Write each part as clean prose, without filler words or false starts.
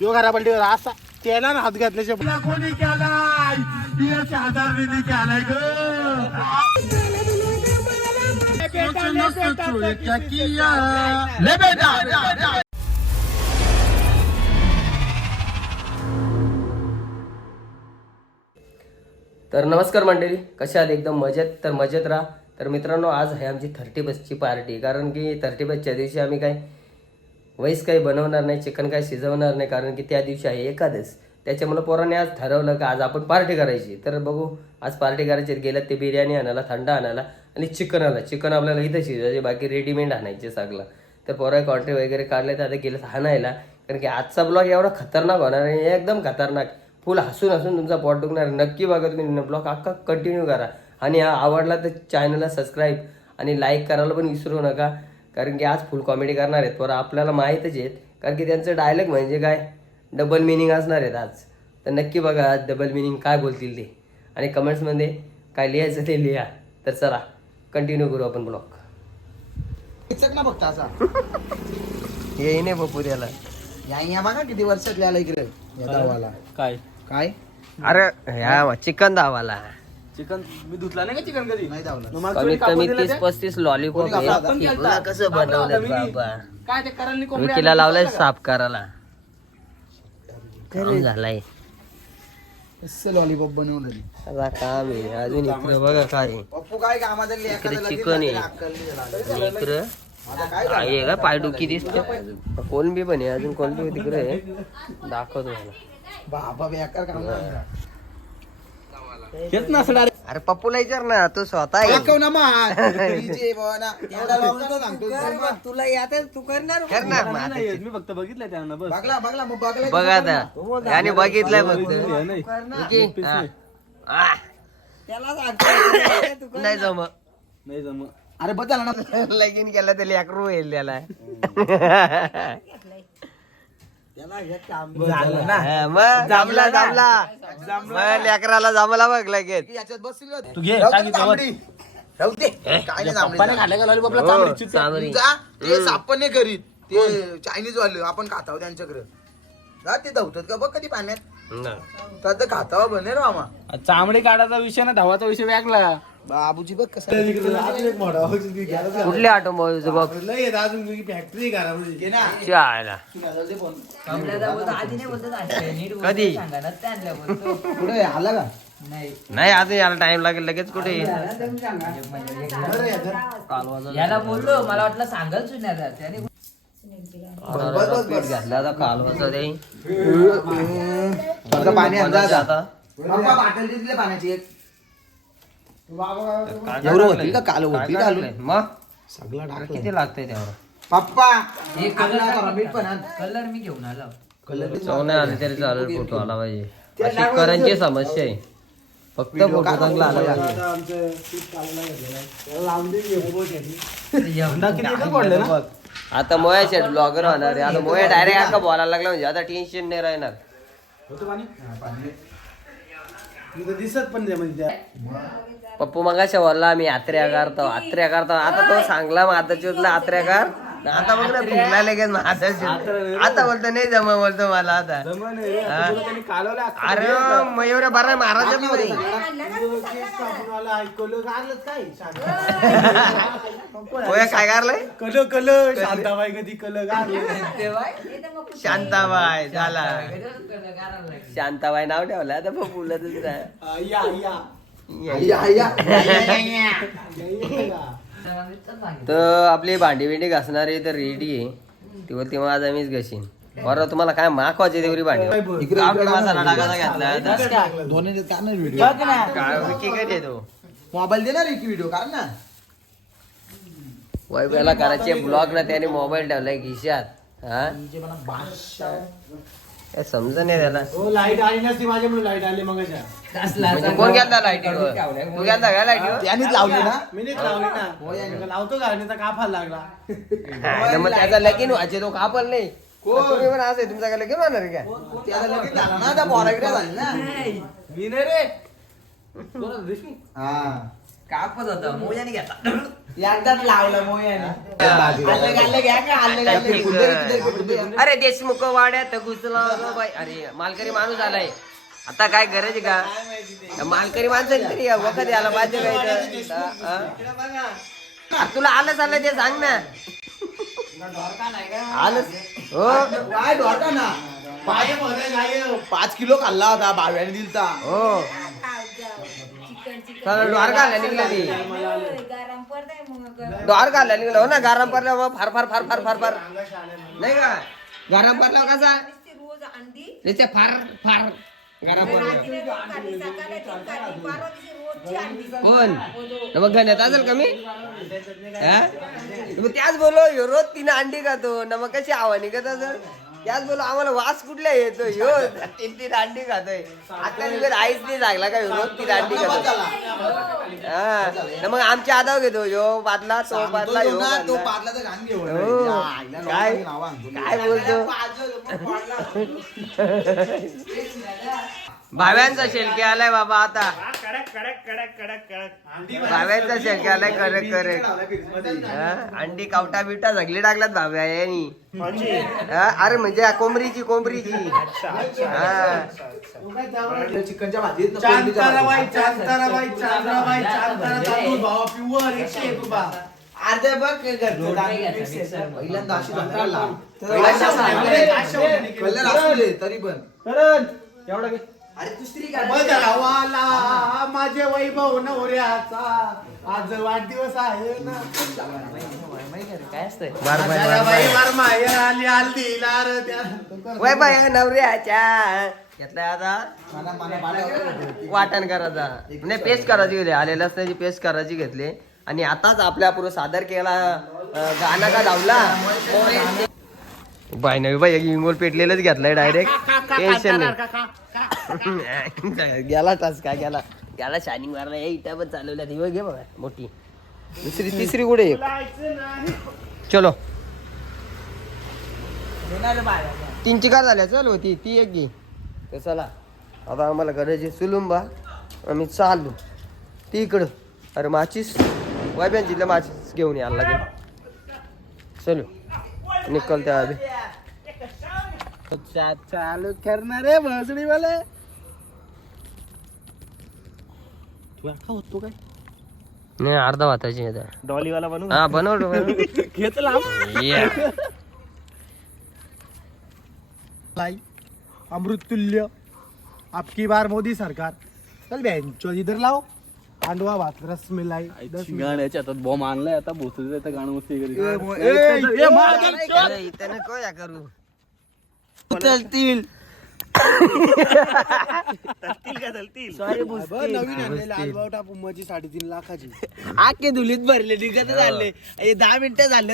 यो घरा पलटीवर असा त्याला ना हात घातल्याच्या कोणी केलाय केलाय तर नमस्कार मंडळी, कशा आहात? एकदम मजेत. तर मजेत राहा. तर मित्रांनो, आज आहे आमची 30 पार्टी. कारण की 30च्या दिवशी आम्ही काही काही बनवणार नाही, चिकन काही शिजवणार नाही, कारण की त्या दिवशी आहे एकादश. त्याच्यामुळे पोरांनी आज ठरवलं की आज आपण पार्टी करायची. तर बघू, आज पार्टी करायची. गेलं ते बिर्याणी आणायला, थंड आणायला आणि चिकन आणायला. चिकन आपल्याला इथं शिजायचे, बाकी रेडीमेड आणायचे सगळं. तर पोरा कॉन्ट्री वगैरे काढले, तर आता गेलं आणायला. कारण की आजचा ब्लॉग एवढा खतरनाक होणार आहे, एकदम खतरनाक. फुल हसून हसून तुमचा पोट दुखणार. नक्की बघा तुम्ही ब्लॉग, अख्खा कंटिन्यू करा. आणि हा आवडला तर चॅनलला सबस्क्राईब आणि लाईक करायला पण विसरू नका. कारण की आज फुल कॉमेडी करणार आहेत पोरं, आपल्याला माहीतच आहेत. कारण की त्यांचं डायलॉग म्हणजे काय, डबल मिनिंग असणार आहेत आज. तर नक्की बघा आज डबल मिनिंग काय बोलतील ते, आणि कमेंट्समध्ये काय लिहायचं ते लिहा. तर चला कंटिन्यू करू आपण ब्लॉग. ना बघता असा हे नाही पप्पू त्याला या बघा किती वर्षात आला इकडे दावाला. काय काय अरे ह्या चिकन दावाला चिकन मी धुतला नाही का चिकन कधी नाही दावला. कमीत कमी 30-35 लॉलीपॉप कसं बनवलं बाबा. काय ते करायला मी तिला लावलंय साफ करायला. काम झालाय लॉलीपॉप बनवलं आता काम आहे. अजून इकडे बघा काय आहे. पप्पू काय कामाचं इकडे चिकन आहे, इकडं आहे का पायडुकी दिसते. कोलंबी पण आहे, अजून कोलंबी तिकडे आहे, दाखवतो मला. बाबा बेकार काम हेच नसणार. अरे पप्पूला विचार ना, तू स्वतः ये. दाखव ना मग तुला यात तू करणार कर ना मग आता. मी फक्त बघितलंय त्यांना बस. बघला बघला मग बघला बघ आता, याने बघितलंय फक्त. नाही विकी, हा. आ, त्याला नाही जम. नाही जम. अरे बदल ना लगीन केलं तर लेकरू येईल त्याला. झालं ना हा, मग जमला मग लेकराला जमला बघ लगेच. याच्यात बसली तू घे काय नाही पप्पाने खाल्लं का लॉलीपॉपला चांगली चित. चांगली. ते सापण नाही करीत, ते चायनीज वाले आपण खाताव त्यांच्याकडे. जा ते धावतात का बघ कधी पाण्यात, तर आता खातावा बने रे मामा. चांबडी काढायचा विषय ना, धावाचा विषय वेगळा. बाबूजी बघ कसं कुठले ऑटोमोबाईल बघ फॅक्टरी करा चायला. कधी पुढे आला का नाही, अजून याला टाइम लागेल. लगेच कुठे याला बोललो, मला वाटलं सांगाल सुन्याला त्याने पीठ घातलं आता कालवाचं ते. पाणी आता बाटल दिसले पाण्याची एक एवढं होती का काल होती का मग सगळं टाकलं किती लागतंय त्यावर. पप्पा हे मीठ पण आण. कलर मी घेऊन आलो. चव नाही आली तरी चालेल, फोटो आला पाहिजे. अशी करांची समस्या आहे, फक्त फोटो चांगला आला पाहिजे. आता मोयाचे ब्लॉगर होणार आहे. आता मोया डायरेक्ट आता बोलायला लागला म्हणजे आता टेन्शन नाही राहणार. दिसत पण पप्पू मगाशी बोलला आम्ही आत्र्या करतो. आता तो सांगला मग आता चुरला आत्र्याकार. आता बघ ना भिजला लगेच मग आता बोलतो नाही जमा, बोलतो मला आता. अरे मयूर बरा महाराज पोया काय करलंय. शांताबाई कधी शांताबाई झाला, शांताबाई नाव ठेवलं आता पप्पूला दुसरा. तर आपली भांडी बिंडी घासणारी तर रेडी आहे. ती बोलते माझा मीच घशीन. बरं तुम्हाला काय माखवायची तेवढी भांडी. मसाला टाकायचा घातला विकी कधी येतो. मोबाईल देणार एक व्हिडिओ काढ ना. वैभवला करायचे ब्लॉग ना, त्याने मोबाईल ठेवलाय खिशात. हा काय समजा नाही त्याला. लाईट आली नसती माझ्या म्हणून लाईट आली मग म्हणजे कोण गेलता लाईटीवर? तू गेलता का लाईटीवर? त्यांनीच लावली ना. मी लावली ना, लावतो गाडीचा काफा लागला. मग त्याचा लगीन व्हायचे, तो कापल नाही. तुम्ही पण असं तुमचा काय लगीन होणार का? त्याला लगेच झाला ना, त्या पोराकडे झाली ना. मी नाही रे. हा कापत होता मोजाने घेतला. एकदाच लावला मोयाने आलं घ्या का आलं अरे देशमुख वाड्यात घुसला बाई. अरे मालकरी माणूस आलाय आता, काय गरज आहे का? मालकरी माणसं तरी वखत यायला पाहिजे काय. तुला आलं चाललं ते सांग ना. आलंच हो. काय ढोका ना 5 किलो खाल्ला होता भाव्याने दिलता. हो द्वार घालला निघलं ती, द्वार घालला निघलं हो ना. गारम पडल्यावर फार फार फार फार फार फार नाही का? गारम पडल्यावर कसा त्याचे फार फार गारम पडल्यावर कोण मग घाण्यात असेल कमी. मग त्याच बोलो ह्यो रोज 3 अंडी खातो ना, मग कशी आवा निघत असेल. त्याच बोलो आम्हाला वास कुठल्या येतो, ह्यो 3 अंडी खातोय. आता निघत आईच नाही लागला का ह्यो रोज 3 अंडी खातो. हा मग आमच्या आदाव घेतो ह्यो बादला तो बादला ह्यो तो बादला. पाडला तर घाण घेऊन हो. काय काय बोलतो भाव्यांचा शेलके आलाय बाबा आता. भाव्यांचा शेलके आलाय करक करक. अंडी कावटा बिवटा सगळी टाकल्यात भाव्या यांनी. अरे म्हणजे कोंबरीची कोंबरीची. चिकनच्या भाजीत अर्ध्या बघ पहिल्यांदा अशी धंद्राला कलर असले तरी पण एवढा घे. अरे दुसरी बजावाला माझे वैभव नवऱ्याचा आज वाढदिवस आहे ना. काय असतंय वय बाय नवऱ्याच्या घेतलाय आता वाटण करायचा नाही, पेस्ट करायची घेतली. आले लसणाची पेस्ट करायची घेतली. आणि आताच आपल्या पुढे सादर केला गाणं का धावला बाय नवी बाई इंगोल पेटलेलंच घेतलाय डायरेक्ट. टेन्शन नाही. गेला तास काय गेला गेला शायनिंग मारला. या इटा पण चालवल्या ती घे बघा मोठी. दुसरी तिसरी कुठे एक. चलो 3 चिकार झाल्या. चल होती ती एक घे. तर चला आता आम्हाला गरज आहे सुलुंबा. आम्ही चाललो ती इकडं. अरे माचीस वायब्यान जिल्हा माचीस घेऊन यायला लागेल. चलो निकल त्या आधी चालू करणार आहे भसडी वाले. होतो काय नाही अर्धा वाताची डॉलीवाला बनू. हा बनव घेतला अमृततुल्य आपकी बार मोदी सरकार. चल बँचो इधर लाव. अंडवा भात रसमलाई गाण्याच्या हातात बॉम्ब आणलाय आता भोसडीचं गाणं मस्ती करीत. इथं नको या करू. चलतील नवीन आणले लालबाव टापू माझी 3.5 लाखाची. आके धुलीत भरले निघत झाले 10 मिनिटं झाले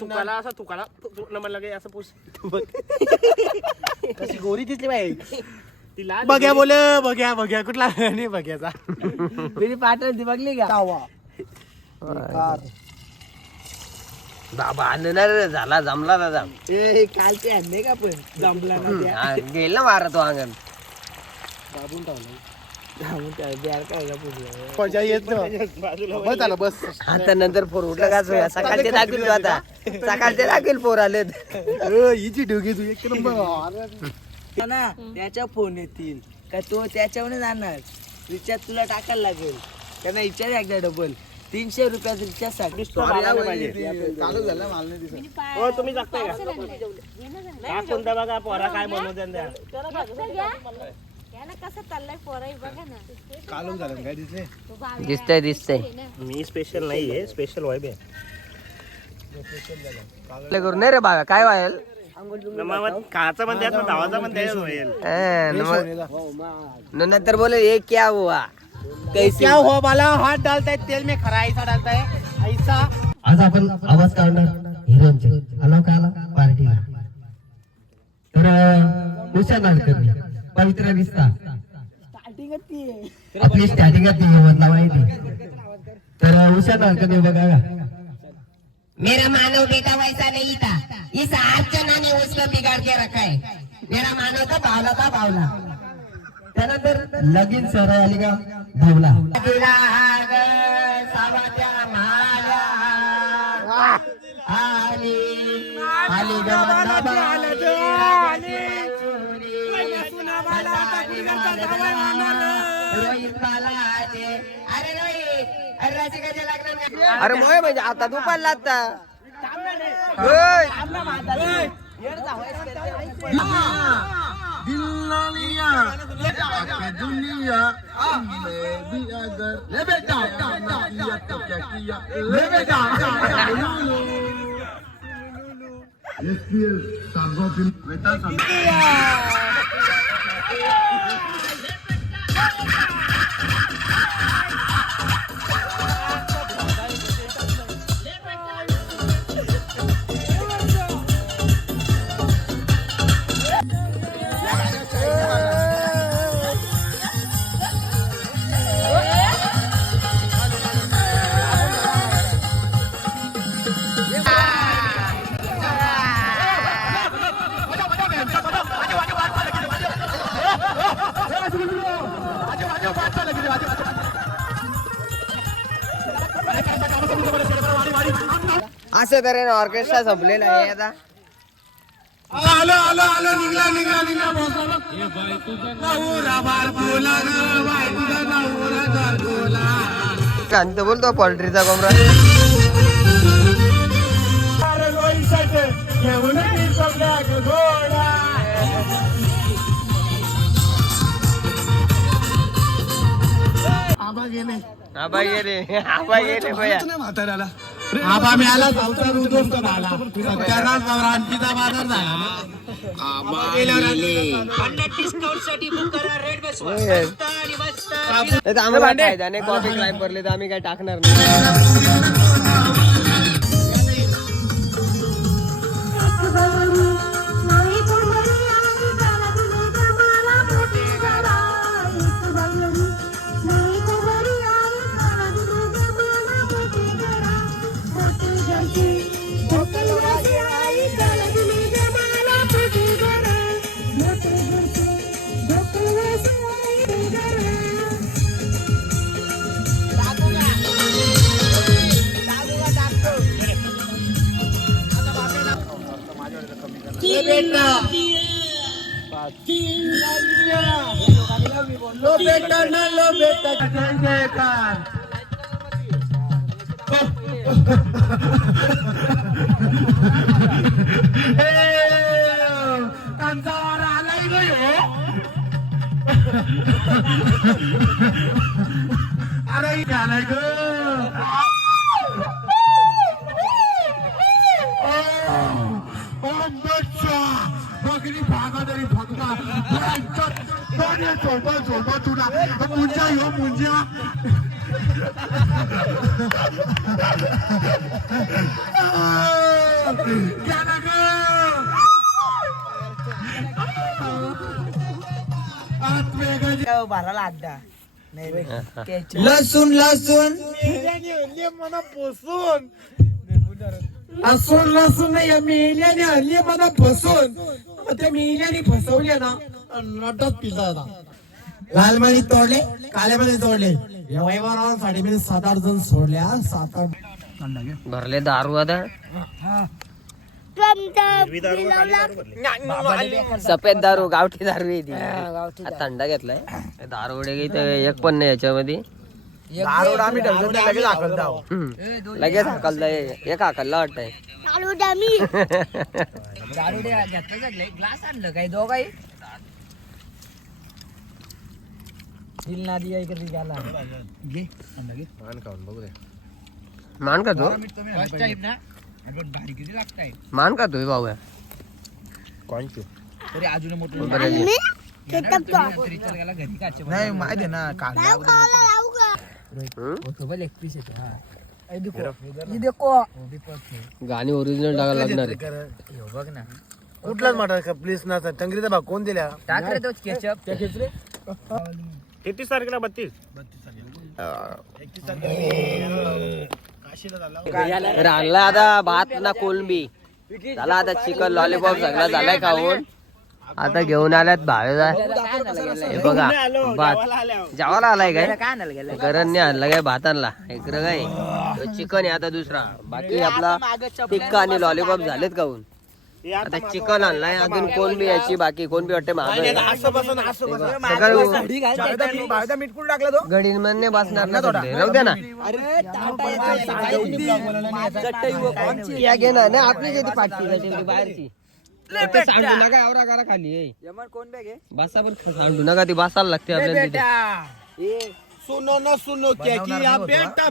तुकाला असं तुकाला नंबर लागे असं पुस. कशी गोरी दिसली बाई. ती लाल बघ्या बोल बघ्या बघ्या कुठला नाही बघ्याचा. तुम्ही पाठवली बघली का कावा बाबा आणणार झाला जमला ना जाम. कालचे आणले का पण जमला ना गेल ना मारा तो अंगण. दाबून मजा येत बस झालं बस. आता नंतर पोर उठलं का सकाळचे दाखवेल. आता सकाळचे दाखवेल पोर आले. हिची ठेवगी तू एक नंबर. ना त्याच्या फोन येतील का तो त्याच्यावर जाणार. रिचार्ज तुला टाकायला लागेल. त्यांना विचार एकदा डबल 300 रुपयाचा रिचार्ज साठी चालू झालं मला नाही दिसत. हो तुम्ही जगताय का कोणता बघा पोरा काय बनवते कालून झालं काय दिसले. दिसतंय दिसतंय. मी स्पेशल नाही आहे, स्पेशल वाईब आहे. करू नाही रे बाबा काय व्हायल. खायचा पण द्यायचा धावाचा पण द्यायचा होईल. नंतर बोले ये क्या हुआ क्या हो मला हात डालताय तेल में खरा ऐसा डालताय ऐसा. आज आपण आवाज काढणार हिरोंचे आलो का आला पार्टीला. तर उषा नाडकर्णी पवित्र रिश्ता आपली स्टार्टिंगच म्हटला माहिती. तर उषा नाडकर्णी बघा का. मेरा मानव बेटा वैसा नहीं था. इस अर्चना ने उसको बिगाड़ के रखा है. मेरा मानव तो बावला. त्यानंतर लगीन सर आली का धावला. तिला सावाच्या आली आली गमनाबाई, रागाची मयुरी, रोहित बालाचे. अरे रोहित, अरे रसिकाच्या लग्नात अरे मोय म्हणजे आता दुपारला आता अशा तऱ्हेने ऑर्केस्ट्रा संपलेला आहे आता. आलो आलो आलो निघला निघला निघला आणि तो बोलतो पोल्ट्रीचा कोंबडा. आबा गेले आबा गेले भैया. म्हाताऱ्याला आबा मिळाला जाऊचा उद्ध्वस्त झाला, सत्यानाश रानटीचा बाजार झाला ना. आबा गेल्यावर नाही तर आम्हाला फायदा नाही. कॉफी क्लाइम भरले तर आम्ही काय टाकणार नाही. लो बेटा ना लो बेटा जयकार. कांचावर आलाय नाही हो. अरे झालाय ग. बकरी भागा तरी भगवा झोपा तुला मुंजा यो मुंजा. लसूण लसूण मला बसून लसूण लसूण नाही मेल्याने हल्ली मला फसवून. त्या मेल्याने फसवले ना नटात पिझ्झा. लाल माळी तोडले, काळे माळी तोडले. या वैभवासाठी मी 7-8 जण सोडल्या. 7-8 भरले दारू आता. सफेद दारू, गावठी दारू आहे ती. आता थंडा घेतलाय. दारू वडे काही एक पण नाही याच्यामध्ये. दारोडा आम्ही ठेवतो ते लगेच हाकलतो आहो. लगेच हाकललाय. एक हाकलला वाटतंय. ग्लास आणलं काय दोघाही मान का तो मान का तो भाऊ नाही माहिती आहे ना कांदा गाणी ओरिजिनल टाकायला लागणार आहे. बघ ना कुठलाच मटार का प्लीज ना. टंगरीचा भाग कोण दिल्या? टाक रे तोच केचप. 33 तारखेला 32. तर आणला आता भात ना कोलंबी झाला. आता चिकन लॉलीपॉप सगळा झालाय खाऊन. आता घेऊन आल्यात भावेचा हे बघा भात जेवायला आलाय काय गरजने आणलं काय भात आणला इकडं काय चिकन आहे आता दुसरा बाकी आपला टिक्का आणि लॉलीपॉप झालेत खाऊन आता चिकन आणलाय अजून कोण बी याची बाकी कोण बी वाटते मीठ टाकला तो गडींमध्ये बसणार ना थोडे राहू द्या ना या घे ना नाही आपली किती पाठी बाहेरची फक्त सांडू नका आवरा करा खाली बसा पण सांडू नका ती बसायला लागते आपल्याला तिथे. सुनो न सुनो क्या किया बेटा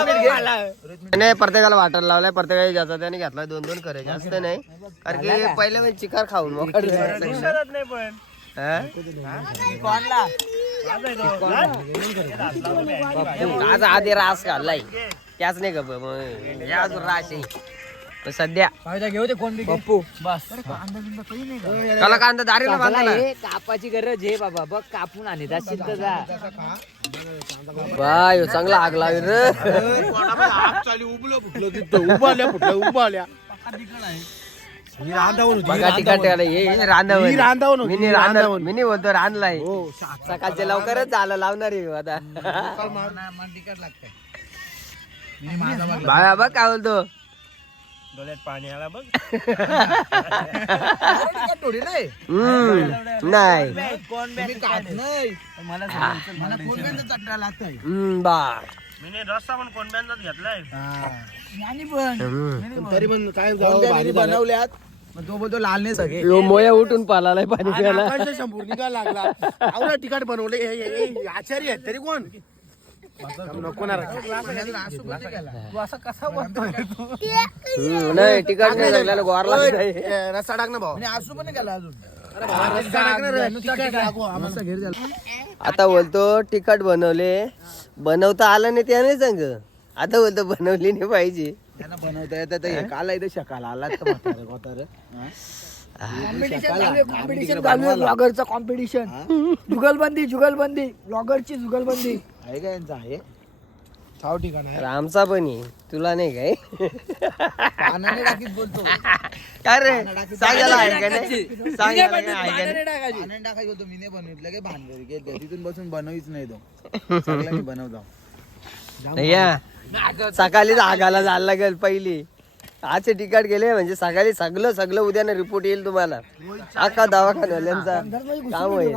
नाही प्रत्येकाला वाटायला लावलाय प्रत्येकाला ज्याचा त्याने घेतलाय 2-2 करे जास्त नाही कारण की पहिले म्हणजे चिकार खाऊन मोकळ आज आधी रास घाललाय त्याच नाही का अजून रास आहे पण सध्या त्याला कांदा दारीला बांधला कापाची गरज आहे बाबा बघ कापून आणत असेल तर जा बाय चांगला आग लावी रे उभारल्या बघा तिकट रांधावून मी बोलतो रांधलाय सकाळचे लवकरच झालं लावणार आहे आता बाबा बघ काय बोलतो डोळ्यात पाणी आला बघ नाही बा मी रस्ता पण कोणब्यांचाच घेतलाय तरी पण काय बनवल्यात तो बोलतो लाल नाही सगळे यो मोया उठून पालालाय पाणी प्यायला शंभर निघायला लागला आवडा तिकट बनवले आचारी आहेत तरी कोण नको ना नाही तिकट नाही लागला गोर लागतंय रस्ता टाक ना भाऊ आसू पण गेला अजून आता बोलतो तिखट बनवले बनवता आलं नाही त्याने सांग आता बोलतो बनवली नाही पाहिजे त्यांना बनवता येतं काल इथे शकाला आला ब्लॉगरचं कॉम्पिटिशन जुगलबंदी ब्लॉगरची जुगलबंदी आहे का यांचा आहे छाव ठिकाण आहे रामचा पण आहे तुला नाही काय पानाने टाकीत बोलतो काय रे सांगायला आहे का नाही सांगायला आहे का नाही? पानाने टाकायचं बोलतो मी नाही बनवितलं काय भानगडी गेलं तिथून बसून बनवीच नाही तो सगळं मी बनवतो या सकाळीच आगाला जायला लागेल पहिली आजचे तिकीट गेले म्हणजे सकाळी सगळं उद्याने रिपोर्ट येईल तुम्हाला अख्खा दवाखान्याचा काम होईल